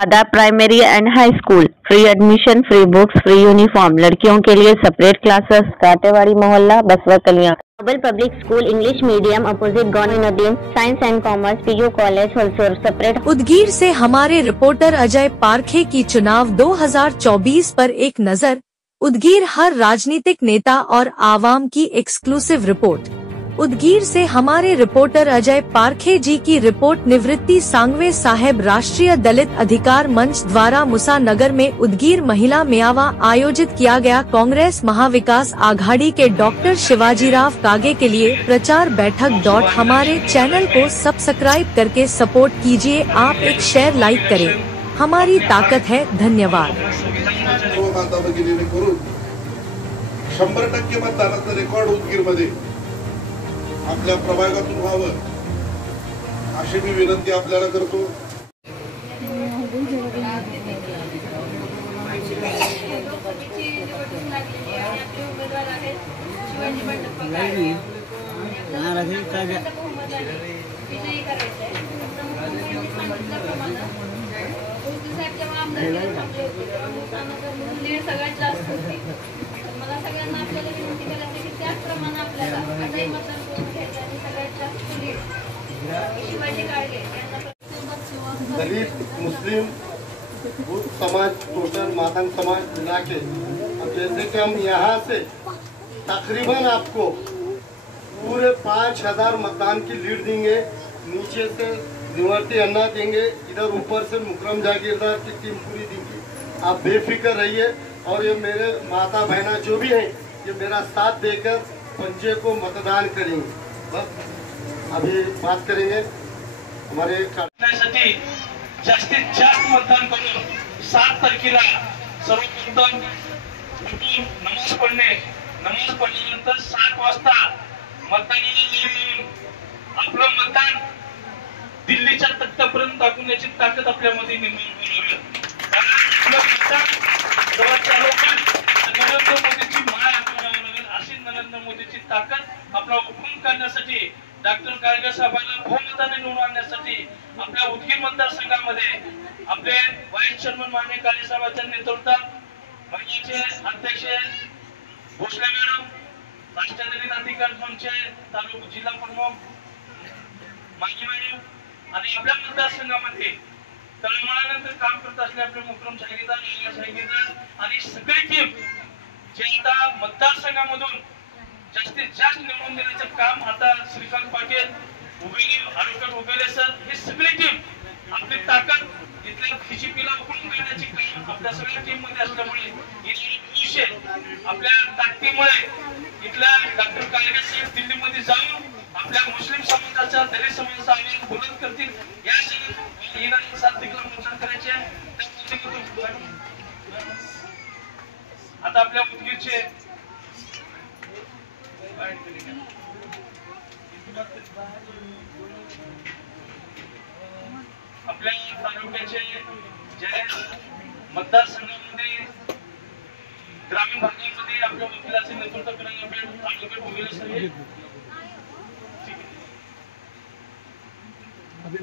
आधा primary and high school, free admission, free books, free uniform. लड़कियों के लिए सेपरेट क्लासेस। काटेवाड़ी मोहल्ला, बसवा कलियां। Noble public school, English medium, opposite government, science and commerce, PU college, wholesale separate. Udgir से हमारे रिपोर्टर अजय पारखे की चुनाव 2024 पर एक नजर। उदगीर हर राजनीतिक नेता और आवाम की एक्सक्लूसिव रिपोर्ट। उदगीर से हमारे रिपोर्टर अजय पारखे जी की रिपोर्ट। निवृत्ति सांगवे साहेब राष्ट्रीय दलित अधिकार मंच द्वारा मुसानगर में उदगीर महिला मेयावा आयोजित किया गया। कांग्रेस महाविकास आघाड़ी के डॉक्टर शिवाजीराव कागे के लिए प्रचार बैठक। हमारे चैनल को सब्सक्राइब करके सपोर्ट कीजिए। आप एक शेयर लाइक करें, हमारी ताकत है। धन्यवाद। 100% मतदानाचं रेकॉर्ड उदगीर मध्ये आपल्या प्रभागातून व्हावं अशी मी विनंती आपल्याला करतो। मला सगळ्यांना आपल्याला विनंती करायची की त्याचप्रमाणे आपल्याला आजही मतदान करून घ्यायचं आणि सगळ्यात जास्त लीड शिवाजी काळगे यांना। दलित, मुस्लिम, बुद्ध समाज, टोटल मातंग समाज मिला के अब जैसे कि हम यहाँ से तकरीबन आपको पूरे 5000 मतदान की लीड देंगे। नीचे से निवर्ती अन्ना देंगे, इधर ऊपर से मुकरम जागीरदार की टीम पूरी देंगी। आप बेफिक्र रहिए और ये मेरे माता बहना जो भी हैं ये मेरा साथ देकर पंचे को मतदान करेंगे। बस अभी बात करेंगे हमारे करण्यासाठी जास्तीत जास्त मतदान करून 7 तारखेला सर्वप्रथम उठून नमाज पडल्यानंतर 7 वाजता मतदानाला येऊन आपलं मतदान दिल्लीच्या तख्तापर्यंत टाकण्याची ताकद आपल्यामध्ये निर्माण होणार आहे। आपलं मतदान नरेंद्र मोदीची माळ आपल्याला लागेल। अशी नरेंद्र मोदीची ताकद आपला उठून काढण्यासाठी, डॉक्टर काळगे साहेबांना बहुमताने निवडून आणण्यासाठी आपल्या उदगीर मतदारसंघामध्ये आपले व्हाईस चेअरमन माननीय काळे साहेबांच्या नेतृत्वात महिन्याचे अध्यक्ष भोसले मॅडम, राष्ट्रीय दलित अधिकार मंचचे तालुका जिल्हा प्रमुख माजी मॅडम आणि आपल्या मतदारसंघामध्ये तळमळानंतर काम करत असले आपले मुकरम जागीरदार आणि सगळी टीम जे आता मतदारसंघामधून जास्तीत जास्त निवडून देण्याचं काम आता श्रीकांत पाटील, ॲडव्होकेट उबेले सर, ही सगळी टीम आपली ताकद इथल्या बीजेपीला उकळून काढण्याची काम आपल्या सगळ्या टीम मध्ये असल्यामुळे भविष्य आपल्या ताकदीमुळे इथल्या डॉक्टर काळगे साहेब दिल्लीमध्ये जाऊन आपल्या मुस्लिम समाजाचा, दलित समाजाचा आवाज बुलंद करतील। या साथ देखील मतदान करायचे। आता आपल्या उदगीरचे आपल्या तालुक्याचे जे मतदारसंघामध्ये ग्रामीण भागामध्ये आपल्या वकिलाचे नेतृत्व करणारे आपले ॲडव्होकेट उबेले सर अभी